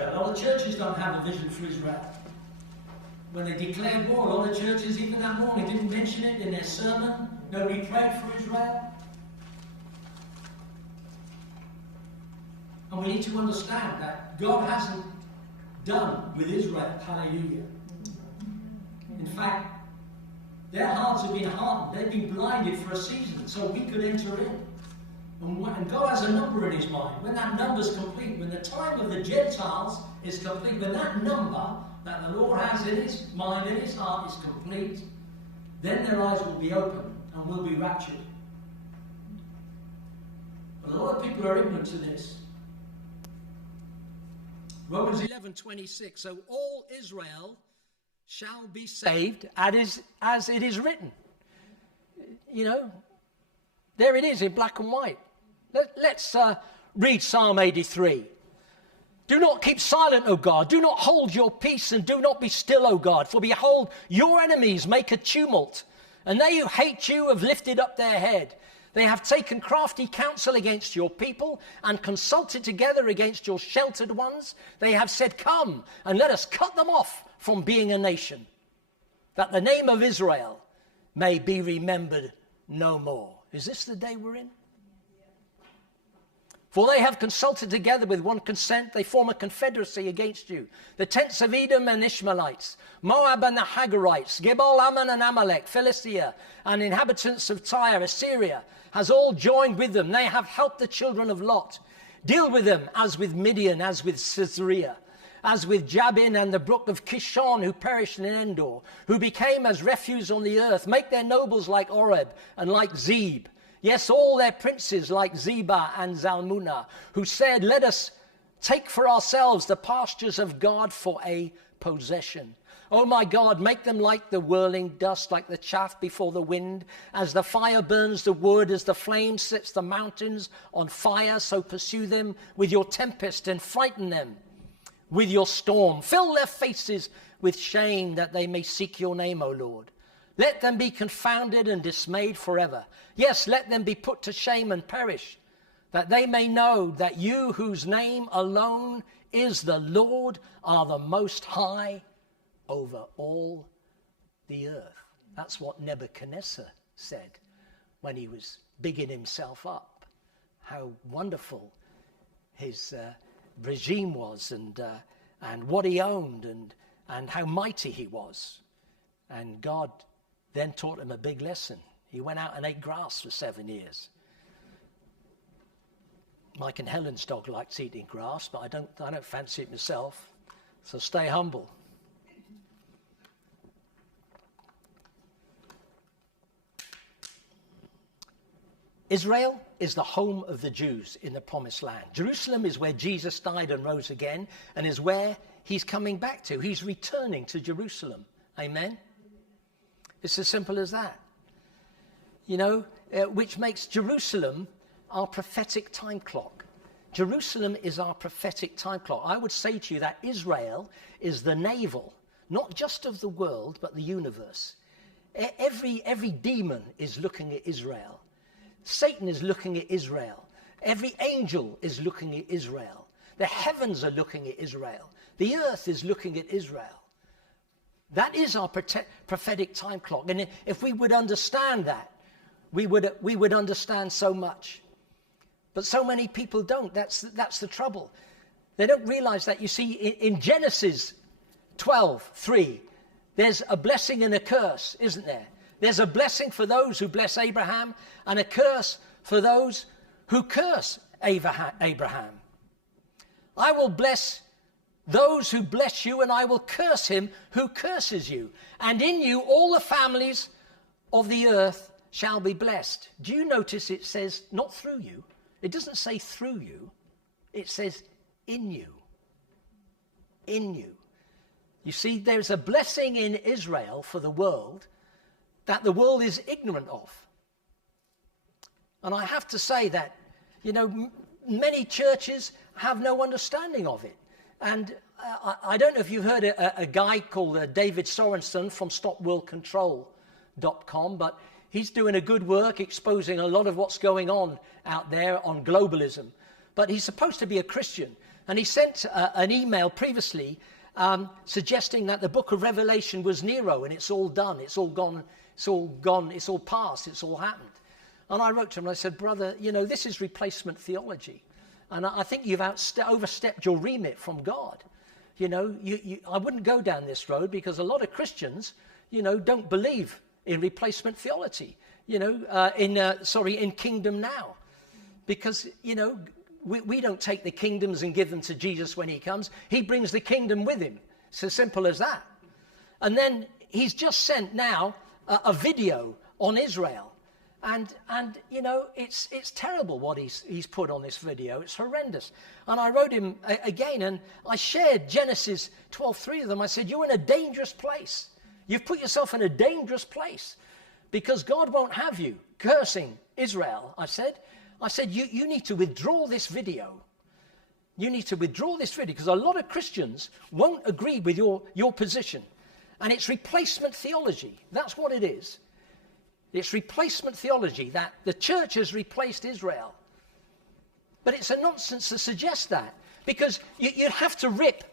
Israel. A lot of churches don't have a vision for Israel. When they declared war, a lot of churches, even that morning, didn't mention it in their sermon. Nobody prayed for Israel. And we need to understand that God hasn't done with Israel. Hallelujah. In fact, their hearts have been hardened. They've been blinded for a season so we could enter in. And God has a number in his mind. When that number's complete, when the time of the Gentiles is complete, when that number that the Lord has in his mind, in his heart, is complete, then their eyes will be open and will be raptured. But a lot of people are ignorant to this. Romans 11:26. So all Israel shall be saved as it is written. You know, there it is in black and white. Let's read Psalm 83. Do not keep silent, O God. Do not hold your peace, and do not be still, O God. For behold, your enemies make a tumult, and they who hate you have lifted up their head. They have taken crafty counsel against your people, and consulted together against your sheltered ones. They have said, come, and let us cut them off from being a nation, that the name of Israel may be remembered no more. Is this the day we're in? For they have consulted together with one consent. They form a confederacy against you. The tents of Edom and Ishmaelites, Moab and the Hagarites, Gebal, Ammon and Amalek, Philistia, and inhabitants of Tyre, Assyria, has all joined with them. They have helped the children of Lot. Deal with them as with Midian, as with Sisera, as with Jabin and the brook of Kishon, who perished in Endor, who became as refuse on the earth. Make their nobles like Oreb and like Zeb. Yes, all their princes like Zebah and Zalmunna, who said, let us take for ourselves the pastures of God for a possession. Oh my God, make them like the whirling dust, like the chaff before the wind. As the fire burns the wood, as the flame sets the mountains on fire, so pursue them with your tempest and frighten them with your storm. Fill their faces with shame, that they may seek your name, O Lord. Let them be confounded and dismayed forever. Yes, let them be put to shame and perish, that they may know that you, whose name alone is the Lord, are the most high over all the earth. That's what Nebuchadnezzar said when he was bigging himself up. How wonderful his regime was, and what he owned, and how mighty he was. And God then taught him a big lesson. He went out and ate grass for 7 years. Mike and Helen's dog likes eating grass, but I don't fancy it myself. So stay humble. Israel is the home of the Jews in the promised land. Jerusalem is where Jesus died and rose again, and is where he's coming back to. He's returning to Jerusalem. Amen? It's as simple as that. You know, which makes Jerusalem our prophetic time clock. Jerusalem is our prophetic time clock. I would say to you that Israel is the navel, not just of the world, but the universe. Every demon is looking at Israel. Satan is looking at Israel. Every angel is looking at Israel. The heavens are looking at Israel. The earth is looking at Israel. That is our prophetic time clock. And if we would understand that, we would understand so much. But so many people don't. That's the trouble. They don't realize that. You see, in Genesis 12:3, there's a blessing and a curse, isn't there? There's a blessing for those who bless Abraham, and a curse for those who curse Abraham. I will bless those who bless you, and I will curse him who curses you. And in you all the families of the earth shall be blessed. Do you notice it says not through you? It doesn't say through you. It says in you. In you. You see, there's a blessing in Israel for the world that the world is ignorant of. And I have to say that, you know, many churches have no understanding of it. And I don't know if you've heard a guy called David Sorensen from StopWorldControl.com, but he's doing a good work exposing a lot of what's going on out there on globalism. But he's supposed to be a Christian. And he sent an email previously suggesting that the book of Revelation was Nero and it's all done, it's all gone, it's all gone, it's all past, it's all happened. And I wrote to him and I said, brother, you know, this is replacement theology. And I think you've overstepped your remit from God. You know, I wouldn't go down this road because a lot of Christians, you know, don't believe in replacement theology, you know, in kingdom now. Because, you know, we don't take the kingdoms and give them to Jesus when he comes. He brings the kingdom with him. It's as simple as that. And then he's just sent now a video on Israel. And you know, it's terrible what he's put on this video. It's horrendous. And I wrote him again, and I shared Genesis 12:3 with them. I said, you're in a dangerous place. You've put yourself in a dangerous place because God won't have you cursing Israel. I said, you need to withdraw this video. You need to withdraw this video because a lot of Christians won't agree with your position. And it's replacement theology. That's what it is. It's replacement theology that the church has replaced Israel. But it's a nonsense to suggest that because you'd have to rip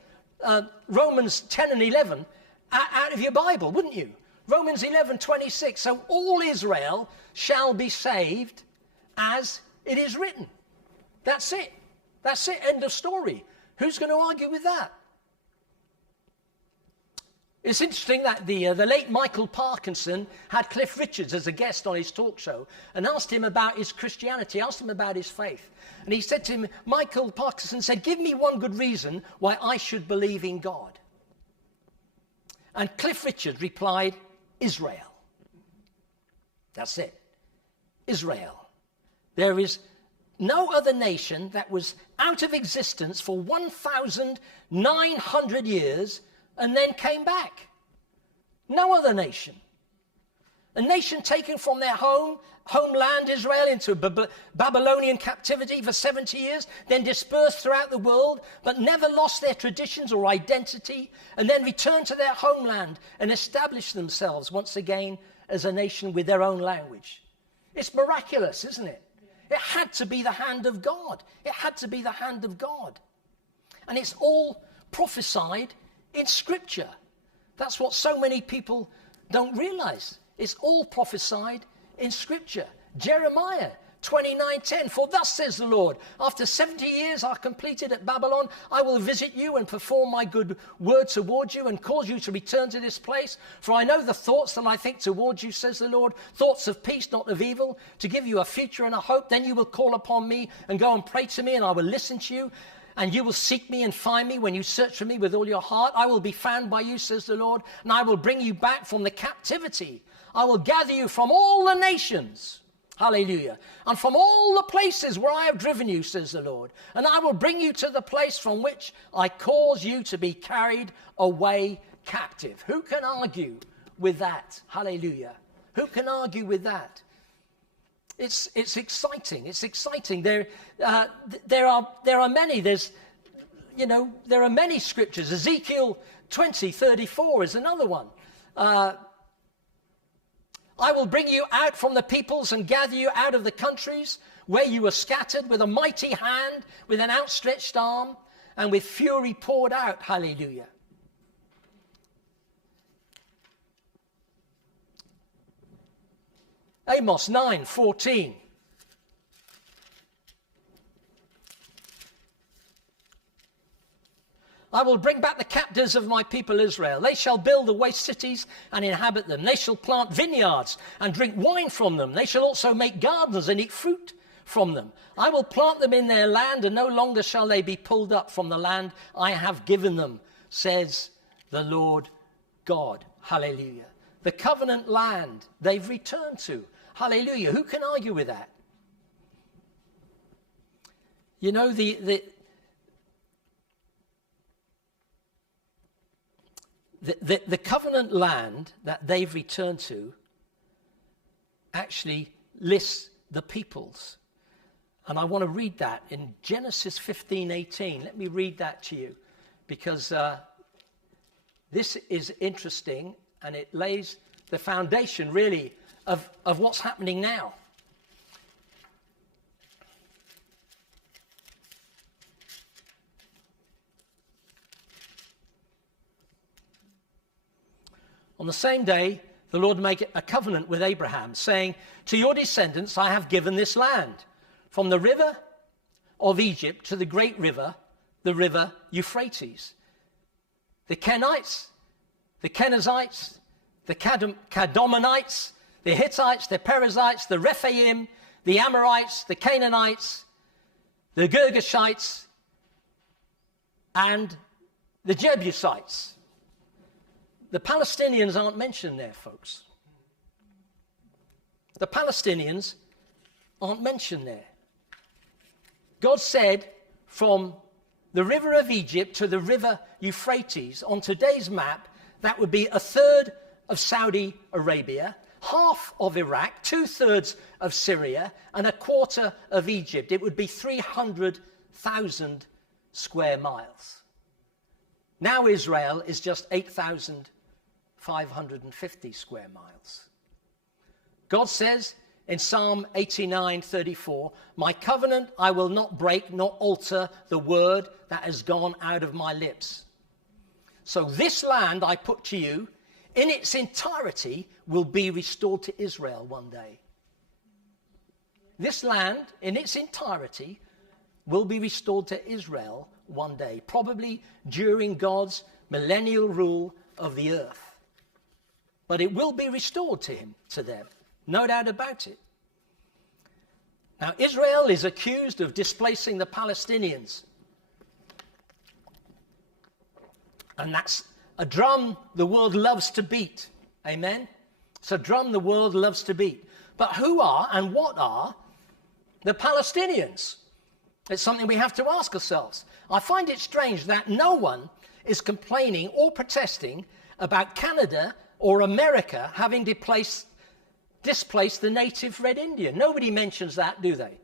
Romans 10 and 11 out of your Bible, wouldn't you? Romans 11:26. So all Israel shall be saved as it is written. That's it. That's it. End of story. Who's going to argue with that? It's interesting that the late Michael Parkinson had Cliff Richards as a guest on his talk show and asked him about his Christianity, asked him about his faith. And he said to him, Michael Parkinson said, give me one good reason why I should believe in God. And Cliff Richards replied, Israel. That's it. Israel. There is no other nation that was out of existence for 1,900 years and then came back. No other nation. A nation taken from their homeland, Israel, into Babylonian captivity for 70 years, then dispersed throughout the world, but never lost their traditions or identity, and then returned to their homeland and established themselves once again as a nation with their own language. It's miraculous, isn't it? It had to be the hand of God. It had to be the hand of God. And it's all prophesied in Scripture. That's what so many people don't realize. It's all prophesied in Scripture. Jeremiah 29:10. For thus says the Lord, after 70 years are completed at Babylon, I will visit you and perform my good word towards you and cause you to return to this place. For I know the thoughts that I think towards you, says the Lord, thoughts of peace, not of evil, to give you a future and a hope. Then you will call upon me and go and pray to me, and I will listen to you. And you will seek me and find me when you search for me with all your heart. I will be found by you, says the Lord, and I will bring you back from the captivity. I will gather you from all the nations, hallelujah, and from all the places where I have driven you, says the Lord. And I will bring you to the place from which I cause you to be carried away captive. Who can argue with that? Hallelujah. Who can argue with that? It's exciting. It's exciting. There are many. There are many scriptures. Ezekiel 20:34 is another one. I will bring you out from the peoples and gather you out of the countries where you were scattered with a mighty hand, with an outstretched arm, and with fury poured out. Hallelujah. Amos 9:14. I will bring back the captives of my people Israel. They shall build the waste cities and inhabit them. They shall plant vineyards and drink wine from them. They shall also make gardens and eat fruit from them. I will plant them in their land, and no longer shall they be pulled up from the land I have given them, says the Lord God. Hallelujah. The covenant land they've returned to. Hallelujah. Who can argue with that? You know, the covenant land that they've returned to actually lists the peoples. And I want to read that in Genesis 15:18. Let me read that to you because this is interesting and it lays the foundation really of what's happening now. On the same day, the Lord made a covenant with Abraham, saying, to your descendants I have given this land, from the river of Egypt to the great river, the river Euphrates. The Kenites, the Kenizzites, the Kadmonites, the Hittites, the Perizzites, the Rephaim, the Amorites, the Canaanites, the Girgashites, and the Jebusites. The Palestinians aren't mentioned there, folks. The Palestinians aren't mentioned there. God said from the river of Egypt to the river Euphrates, on today's map, that would be a third of Saudi Arabia, half of Iraq, 2/3 of Syria, and a quarter of Egypt. It would be 300,000 square miles. Now Israel is just 8,550 square miles. God says in Psalm 89:34, my covenant I will not break nor alter the word that has gone out of my lips. So this land I put to you in its entirety will be restored to Israel one day. This land in its entirety will be restored to Israel one day, probably during God's millennial rule of the earth. But it will be restored to them, no doubt about it. Now, Israel is accused of displacing the Palestinians. And that's a drum the world loves to beat. Amen? It's a drum the world loves to beat. But who are and what are the Palestinians? It's something we have to ask ourselves. I find it strange that no one is complaining or protesting about Canada or America having displaced the native Red Indian. Nobody mentions that, do they?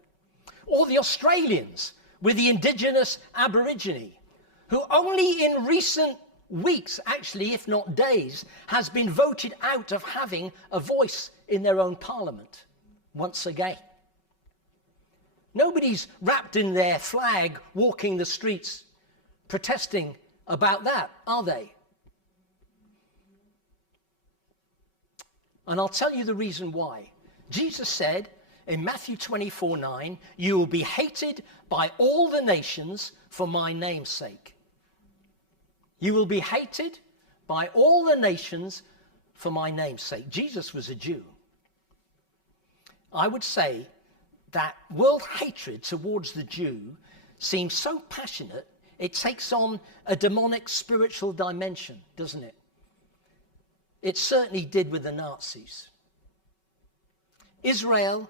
Or the Australians with the indigenous Aborigine, who only in recent weeks, actually, if not days, has been voted out of having a voice in their own parliament once again. Nobody's wrapped in their flag walking the streets protesting about that, are they? And I'll tell you the reason why. Jesus said in Matthew 24:9, you will be hated by all the nations for my name's sake. You will be hated by all the nations for my name's sake. Jesus was a Jew. I would say that world hatred towards the Jew seems so passionate, it takes on a demonic spiritual dimension, doesn't it? It certainly did with the Nazis. Israel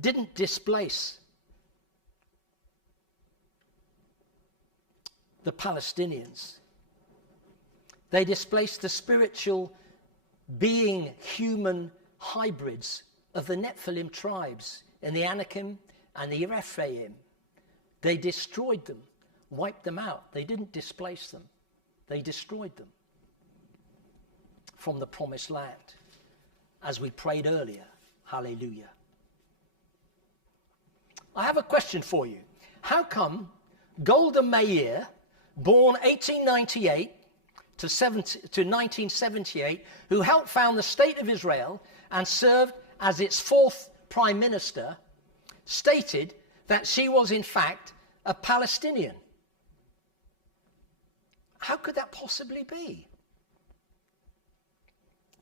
didn't displace the Palestinians. They displaced the spiritual being human hybrids of the Nephilim tribes in the Anakim and the Rephaim. They destroyed them, wiped them out. They didn't displace them. They destroyed them from the promised land, as we prayed earlier. Hallelujah. I have a question for you. How come Golda Meir, born 1898 to 1978, who helped found the State of Israel and served as its fourth prime minister, stated that she was in fact a Palestinian? How could that possibly be?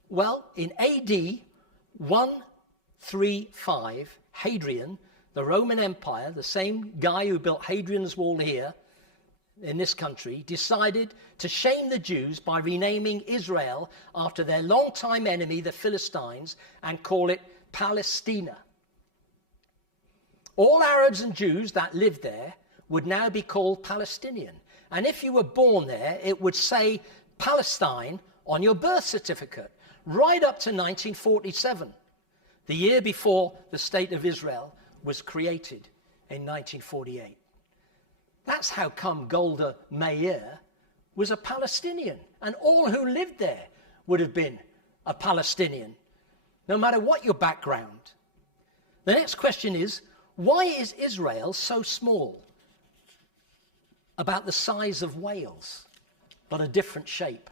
Well, in AD 135, Hadrian, the Roman Empire, the same guy who built Hadrian's Wall here in this country, decided to shame the Jews by renaming Israel after their longtime enemy, the Philistines, and call it Palestina. All Arabs and Jews that lived there would now be called Palestinian. And if you were born there, it would say Palestine on your birth certificate, right up to 1947, the year before the State of Israel was created in 1948. That's how come Golda Meir was a Palestinian, and all who lived there would have been a Palestinian, no matter what your background. The next question is, why is Israel so small? About the size of Wales, but a different shape.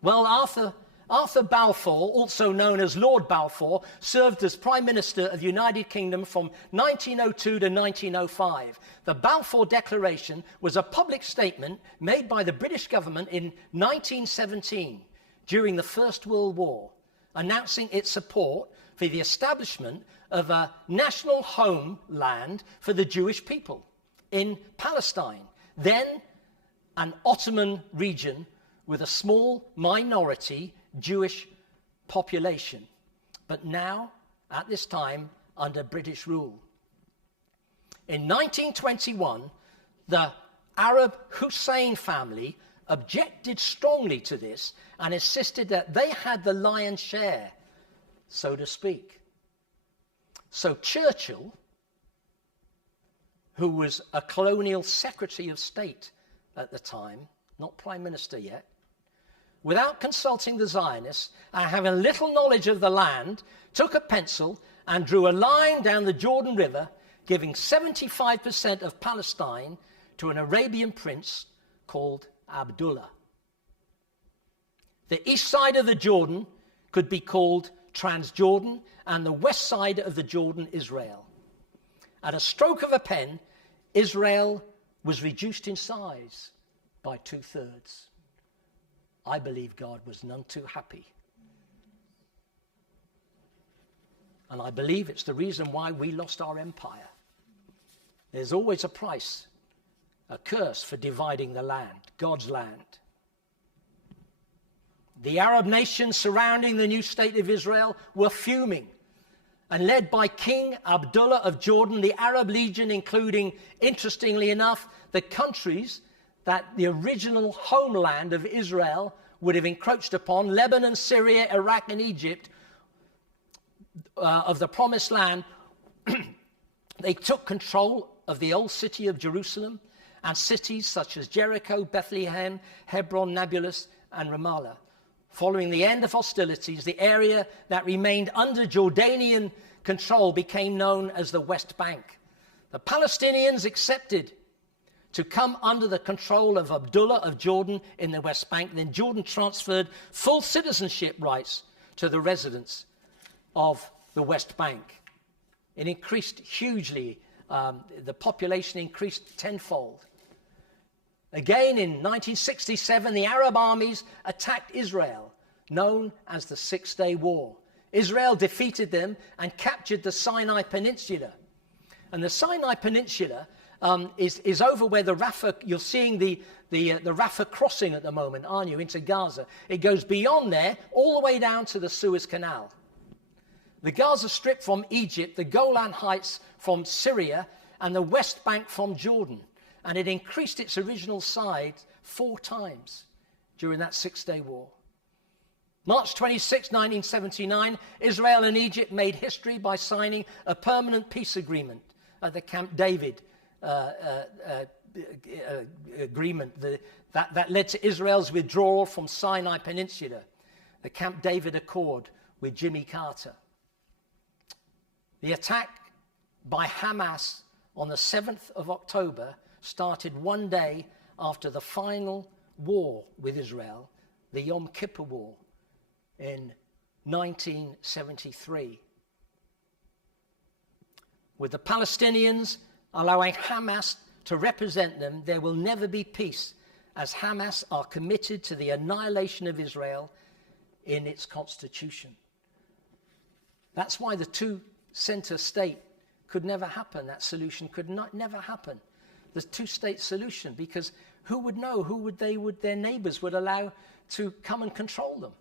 Well, Arthur Balfour, also known as Lord Balfour, served as Prime Minister of the United Kingdom from 1902 to 1905. The Balfour Declaration was a public statement made by the British government in 1917 during the First World War, announcing its support for the establishment of a national homeland for the Jewish people in Palestine, then an Ottoman region with a small minority Jewish population, but now, at this time, under British rule. In 1921, the Arab Hussein family objected strongly to this and insisted that they had the lion's share, so to speak. So Churchill, who was a colonial secretary of state at the time, not prime minister yet, without consulting the Zionists and having little knowledge of the land, took a pencil and drew a line down the Jordan River, giving 75% of Palestine to an Arabian prince called Abdullah. The east side of the Jordan could be called Transjordan, and the west side of the Jordan, Israel. At a stroke of a pen, Israel was reduced in size by 2/3. I believe God was none too happy. And I believe it's the reason why we lost our empire. There's always a price, a curse for dividing the land, God's land. The Arab nations surrounding the new state of Israel were fuming. And led by King Abdullah of Jordan, the Arab Legion, including, interestingly enough, the countries that the original homeland of Israel would have encroached upon, Lebanon, Syria, Iraq, and Egypt, of the Promised Land, they took control of the old city of Jerusalem and cities such as Jericho, Bethlehem, Hebron, Nablus, and Ramallah. Following the end of hostilities, the area that remained under Jordanian control became known as the West Bank. The Palestinians accepted to come under the control of Abdullah of Jordan in the West Bank. Then Jordan transferred full citizenship rights to the residents of the West Bank. It increased hugely. The population increased tenfold. Again, in 1967, the Arab armies attacked Israel, known as the Six-Day War. Israel defeated them and captured the Sinai Peninsula. And the Sinai Peninsula is over where the Rafah, you're seeing the Rafah crossing at the moment, aren't you, into Gaza. It goes beyond there, all the way down to the Suez Canal. The Gaza Strip from Egypt, the Golan Heights from Syria, and the West Bank from Jordan. And it increased its original size 4 times during that Six-Day War. March 26, 1979, Israel and Egypt made history by signing a permanent peace agreement at the Camp David agreement that led to Israel's withdrawal from Sinai Peninsula, the Camp David Accord with Jimmy Carter. The attack by Hamas on the 7th of October started one day after the final war with Israel, the Yom Kippur War in 1973. With the Palestinians allowing Hamas to represent them, there will never be peace, as Hamas are committed to the annihilation of Israel in its constitution. That's why the two-center state could never happen. That solution could never happen. The two-state solution, because who would know? Who would their neighbors would allow to come and control them?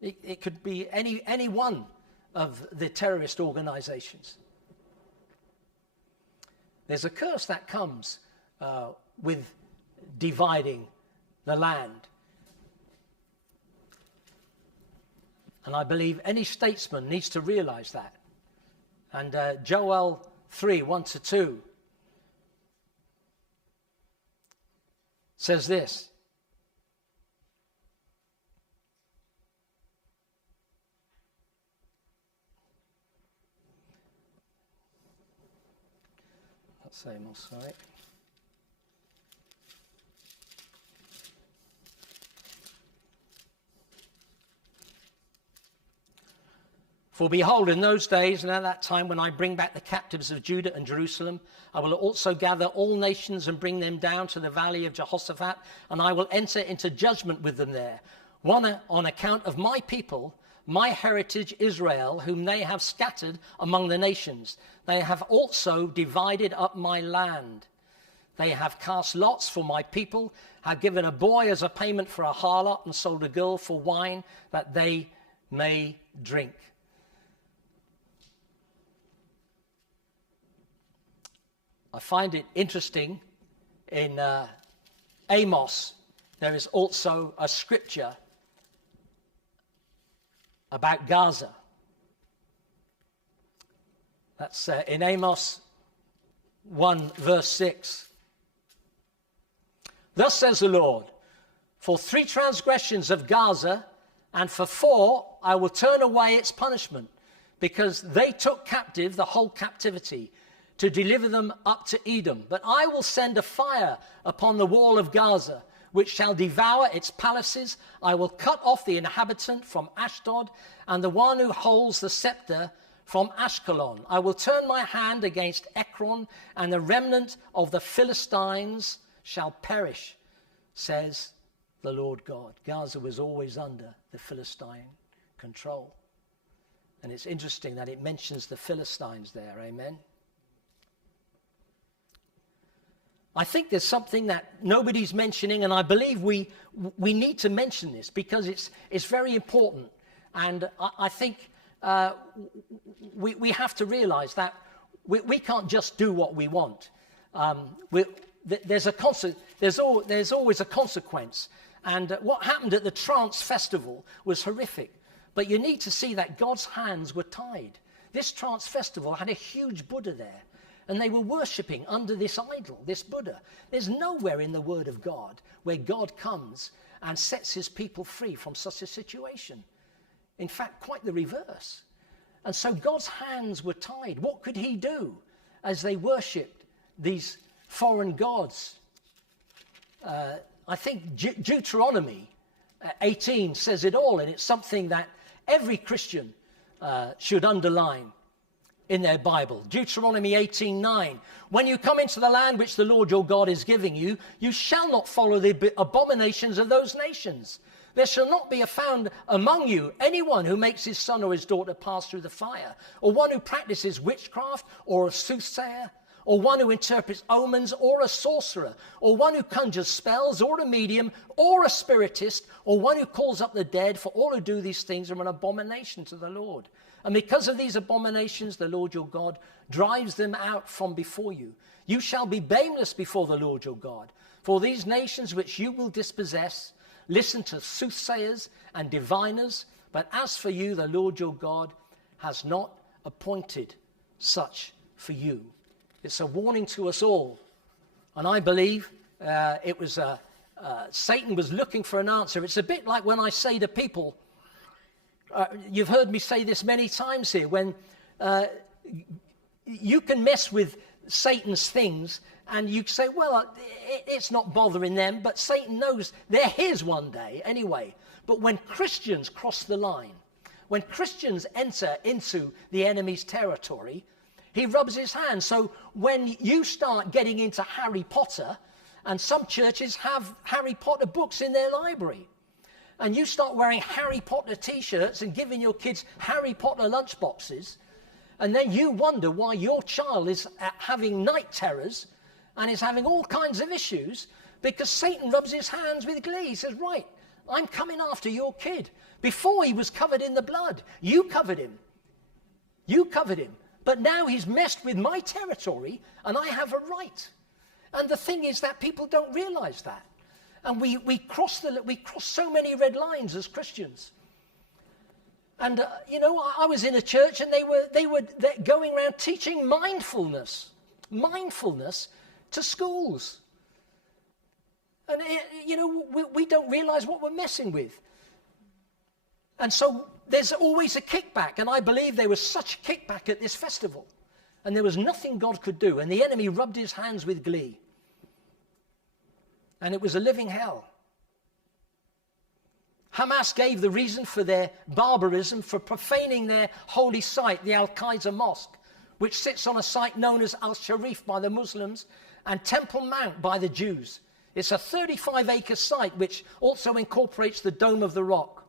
It could be any one of the terrorist organizations. There's a curse that comes with dividing the land. And I believe any statesman needs to realize that. And Joel 3, 1-2 says this. Same old site. For behold, in those days and at that time when I bring back the captives of Judah and Jerusalem, I will also gather all nations and bring them down to the valley of Jehoshaphat, and I will enter into judgment with them there, one on account of my people, my heritage Israel, whom they have scattered among the nations. They have also divided up my land. They have cast lots for my people, have given a boy as a payment for a harlot, and sold a girl for wine that they may drink. I find it interesting, in Amos, there is also a scripture about Gaza. That's in Amos 1 verse 6. Thus says the Lord, for 3 transgressions of Gaza, and for 4 I will turn away its punishment, because they took captive the whole captivity, to deliver them up to Edom. But I will send a fire upon the wall of Gaza, which shall devour its palaces. I will cut off the inhabitant from Ashdod, and the one who holds the scepter from Ashkelon. I will turn my hand against Ekron, and the remnant of the Philistines shall perish, says the Lord God. Gaza was always under the Philistine control. And it's interesting that it mentions the Philistines there, amen? I think there's something that nobody's mentioning, and I believe we need to mention this because it's very important. And I think we have to realize that we can't just do what we want. There's always a consequence. And what happened at the trance festival was horrific. But you need to see that God's hands were tied. This trance festival had a huge Buddha there. And they were worshipping under this idol, this Buddha. There's nowhere in the Word of God where God comes and sets his people free from such a situation. In fact, quite the reverse. And so God's hands were tied. What could he do as they worshipped these foreign gods? I think Deuteronomy 18 says it all, and it's something that every Christian should underline in their Bible. Deuteronomy 18:9. When you come into the land which the Lord your God is giving you, you shall not follow the abominations of those nations. There shall not be found among you anyone who makes his son or his daughter pass through the fire, or one who practices witchcraft, or a soothsayer, or one who interprets omens, or a sorcerer, or one who conjures spells, or a medium, or a spiritist, or one who calls up the dead, for all who do these things are an abomination to the Lord. And because of these abominations, the Lord your God drives them out from before you. You shall be blameless before the Lord your God. For these nations which you will dispossess, listen to soothsayers and diviners. But as for you, the Lord your God has not appointed such for you. It's a warning to us all. And I believe Satan was looking for an answer. It's a bit like when I say to people, you've heard me say this many times here, when you can mess with Satan's things and you say, well, it's not bothering them, but Satan knows they're his one day anyway. But when Christians cross the line, when Christians enter into the enemy's territory, he rubs his hands. So when you start getting into Harry Potter, and some churches have Harry Potter books in their library, and you start wearing Harry Potter t-shirts and giving your kids Harry Potter lunchboxes, and then you wonder why your child is having night terrors and is having all kinds of issues, because Satan rubs his hands with glee. He says, right, I'm coming after your kid. Before he was covered in the blood. You covered him. You covered him. But now he's messed with my territory, and I have a right. And the thing is that people don't realize that. And we cross so many red lines as Christians. And I was in a church, and they were going around teaching mindfulness to schools. And we don't realize what we're messing with. And so there's always a kickback, and I believe there was such a kickback at this festival, and there was nothing God could do, and the enemy rubbed his hands with glee. And it was a living hell. Hamas gave the reason for their barbarism, for profaning their holy site, the Al-Aqsa Mosque, which sits on a site known as Al-Sharif by the Muslims and Temple Mount by the Jews. It's a 35-acre site which also incorporates the Dome of the Rock,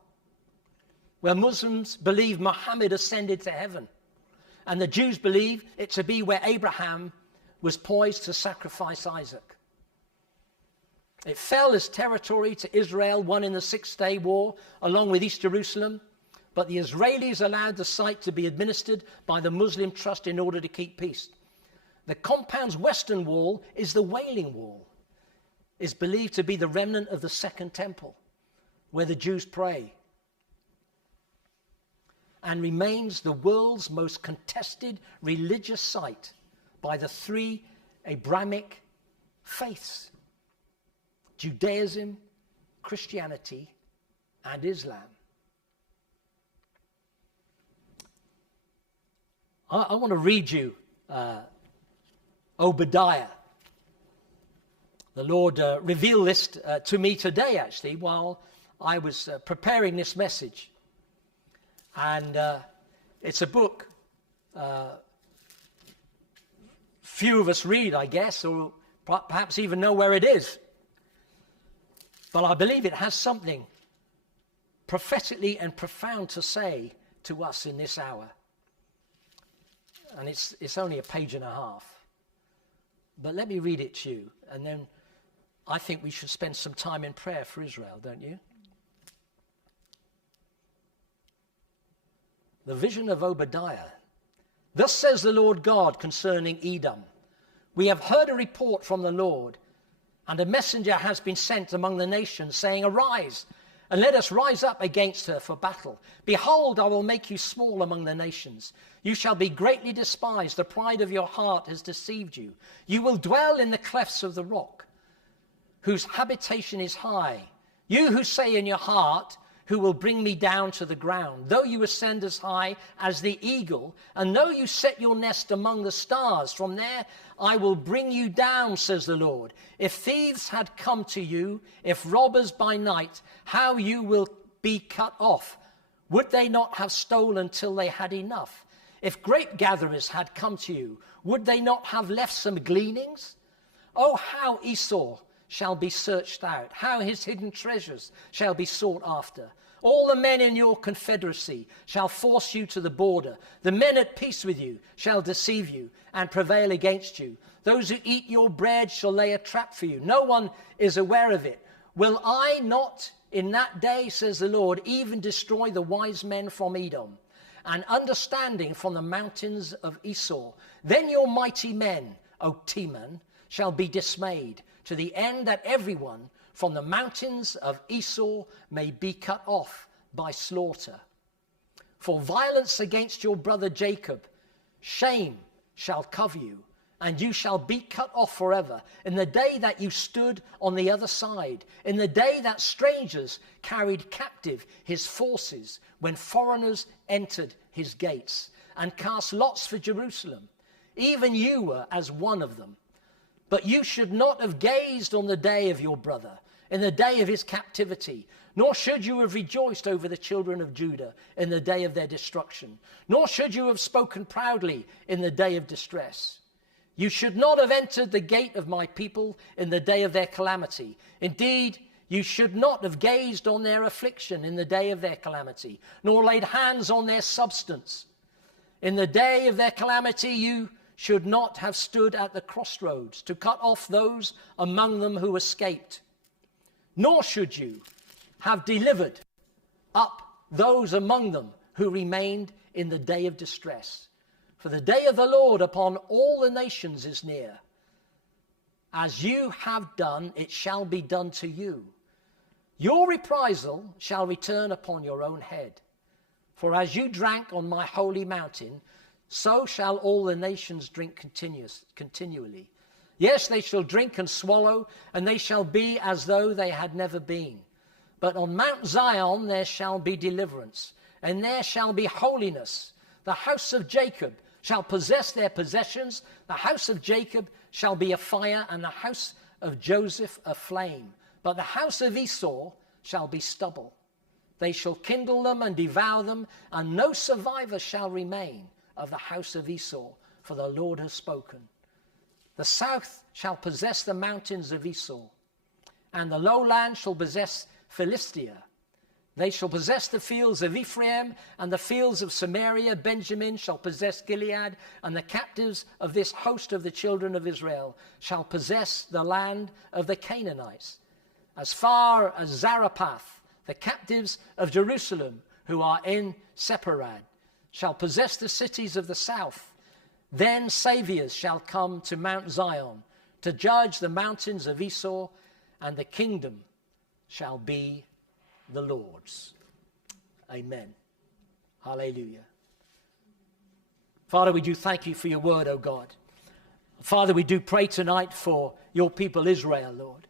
where Muslims believe Muhammad ascended to heaven, and the Jews believe it to be where Abraham was poised to sacrifice Isaac. It fell as territory to Israel, won in the Six-Day War, along with East Jerusalem, but the Israelis allowed the site to be administered by the Muslim Trust in order to keep peace. The compound's western wall is the Wailing Wall. It's believed to be the remnant of the Second Temple, where the Jews pray, and remains the world's most contested religious site by the three Abrahamic faiths: Judaism, Christianity, and Islam. I want to read you Obadiah. The Lord revealed this to me today, actually, while I was preparing this message. And it's a book few of us read, I guess, or perhaps even know where it is. But I believe it has something prophetically and profound to say to us in this hour. And it's only a page and a half. But let me read it to you, and then I think we should spend some time in prayer for Israel, don't you? The vision of Obadiah. Thus says the Lord God concerning Edom. We have heard a report from the Lord, and a messenger has been sent among the nations, saying, Arise, and let us rise up against her for battle. Behold, I will make you small among the nations. You shall be greatly despised. The pride of your heart has deceived you. You will dwell in the clefts of the rock, whose habitation is high. You who say in your heart, who will bring me down to the ground? Though you ascend as high as the eagle, and though you set your nest among the stars, from there I will bring you down, says the Lord. If thieves had come to you, if robbers by night, how you will be cut off. Would they not have stolen till they had enough? If grape gatherers had come to you, would they not have left some gleanings? Oh, how Esau shall be searched out, how his hidden treasures shall be sought after. All the men in your confederacy shall force you to the border. The men at peace with you shall deceive you and prevail against you. Those who eat your bread shall lay a trap for you. No one is aware of it. Will I not in that day, says the Lord, even destroy the wise men from Edom, and understanding from the mountains of Esau? Then your mighty men, O Teman, shall be dismayed, to the end that everyone from the mountains of Esau may be cut off by slaughter. For violence against your brother Jacob, shame shall cover you, and you shall be cut off forever. In the day that you stood on the other side, in the day that strangers carried captive his forces, when foreigners entered his gates and cast lots for Jerusalem, even you were as one of them. But you should not have gazed on the day of your brother, in the day of his captivity, nor should you have rejoiced over the children of Judah in the day of their destruction, nor should you have spoken proudly in the day of distress. You should not have entered the gate of my people in the day of their calamity. Indeed, you should not have gazed on their affliction in the day of their calamity, nor laid hands on their substance. In the day of their calamity, you should not have stood at the crossroads to cut off those among them who escaped. Nor should you have delivered up those among them who remained in the day of distress. For the day of the Lord upon all the nations is near. As you have done, it shall be done to you. Your reprisal shall return upon your own head. For as you drank on my holy mountain, so shall all the nations drink continually. Yes, they shall drink and swallow, and they shall be as though they had never been. But on Mount Zion there shall be deliverance, and there shall be holiness. The house of Jacob shall possess their possessions. The house of Jacob shall be a fire, and the house of Joseph a flame. But the house of Esau shall be stubble. They shall kindle them and devour them, and no survivor shall remain of the house of Esau, for the Lord has spoken. The south shall possess the mountains of Esau, and the lowland shall possess Philistia. They shall possess the fields of Ephraim and the fields of Samaria. Benjamin shall possess Gilead, and the captives of this host of the children of Israel shall possess the land of the Canaanites. As far as Zarephath, the captives of Jerusalem who are in Sepharad shall possess the cities of the south. Then saviors shall come to Mount Zion to judge the mountains of Esau, and the kingdom shall be the Lord's. Amen. Hallelujah. Father, we do thank you for your word, O God. Father, we do pray tonight for your people Israel, Lord.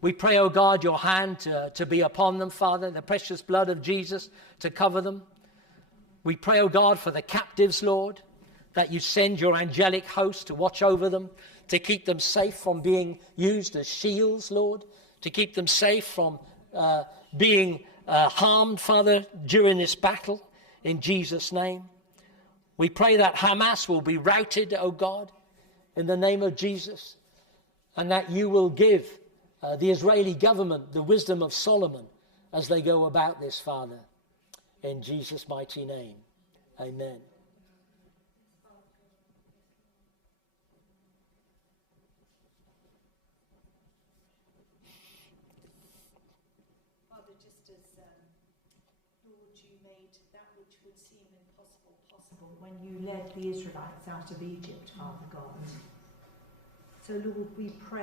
We pray, O God, your hand to be upon them, Father, the precious blood of Jesus to cover them. We pray, O God, for the captives, Lord, that you send your angelic host to watch over them, to keep them safe from being used as shields, Lord, to keep them safe from being harmed, Father, during this battle, in Jesus' name. We pray that Hamas will be routed, O God, in the name of Jesus, and that you will give the Israeli government the wisdom of Solomon as they go about this, Father, in Jesus' mighty name. Amen. Father, just as, Lord, you made that which would seem impossible possible when you led the Israelites out of Egypt, Father God. So, Lord, we pray